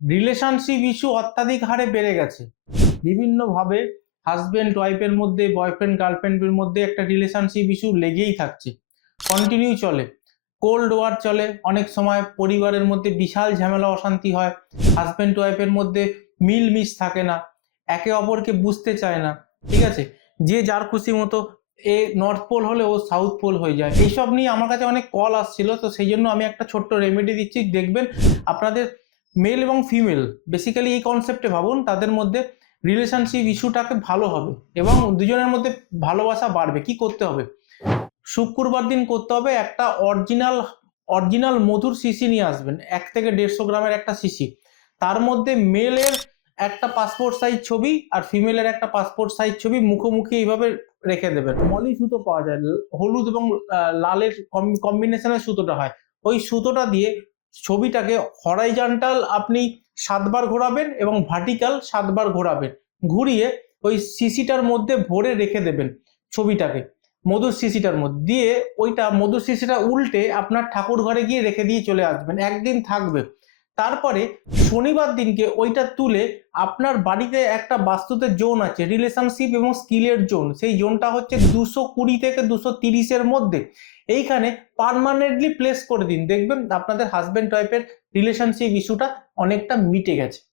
Relationship issue অত্যাধিক হারে বেড়ে গেছে। বিভিন্নভাবে হাজব্যান্ড ওয়াইফের মধ্যে বয়ফ্রেন্ড গার্লফ্রেন্ডের মধ্যে একটা রিলেশনশিপ ইস্যু লেগেই থাকছে। কন্টিনিউ চলে। কোল্ড ওয়ার চলে। অনেক সময় পরিবারের মধ্যে বিশাল ঝামেলা, অশান্তি হয়। হাজব্যান্ড ওয়াইফের মধ্যে মিল মিস থাকে না। একে অপরকে বুঝতে চায় না। ঠিক আছে? যে যার খুশি মতো এ নর্থ পোল হলে ও সাউথ পোল হয়ে যায়। এইসব নিয়ে আমার কাছে অনেক কল আসছিল, তো সেই জন্য আমি একটা ছোট্ট রেমেডি দিচ্ছি। দেখবেন আপনাদের মেল এবং ফিমেল বেসিক্যালি এই কনসেপ্টে ভাবুন, তাদের মধ্যে রিলেশনশিপ ইস্যুটাকে ভালো হবে এবং দুজনের মধ্যে ভালোবাসা বাড়বে। কি করতে হবে? শুক্রবার দিন করতে হবে একটা অরিজিনাল অরিজিনাল মধুর শিশি নিয়ে আসবেন, এক থেকে দেড়শো গ্রামের একটা শিশি তার মধ্যে মেলের একটা পাসপোর্ট সাইজ ছবি আর ফিমেলের একটা পাসপোর্ট সাইজ ছবি মুখোমুখি এইভাবে রেখে দেবেন। মলি সুতো পাওয়া যায়, হলুদ এবং লালের কম্বিনেশনের সুতোটা হয়। ওই সুতোটা দিয়ে ছবিটাকে হরাইজান্টাল আপনি সাতবার ঘোরাবেন এবং ভার্টিক্যাল সাতবার ঘোরাবেন। ঘুরিয়ে ওই সিসিটার মধ্যে ভরে রেখে দেবেন ছবিটাকে। মধুর শিশিটার মধ্যে। দিয়ে ওইটা মধুর শিশিটা উল্টে আপনার ঠাকুর ঘরে গিয়ে রেখে দিয়ে চলে আসবেন। একদিন থাকবে। তারপরে শনিবার দিনকে ওইটা তুলে আপনার বাড়িতে একটা বাস্তুতে জোন আছে রিলেশনশিপ এবং স্কিলের জোন। সেই জোনটা হচ্ছে দুশো কুড়ি থেকে দুশো তিরিশের মধ্যে। এইখানে পারমানেন্টলি প্লেস করে দিন। দেখবেন আপনাদের হাজব্যান্ড ওয়াইফের রিলেশনশিপ ইস্যুটা অনেকটা মিটে গেছে।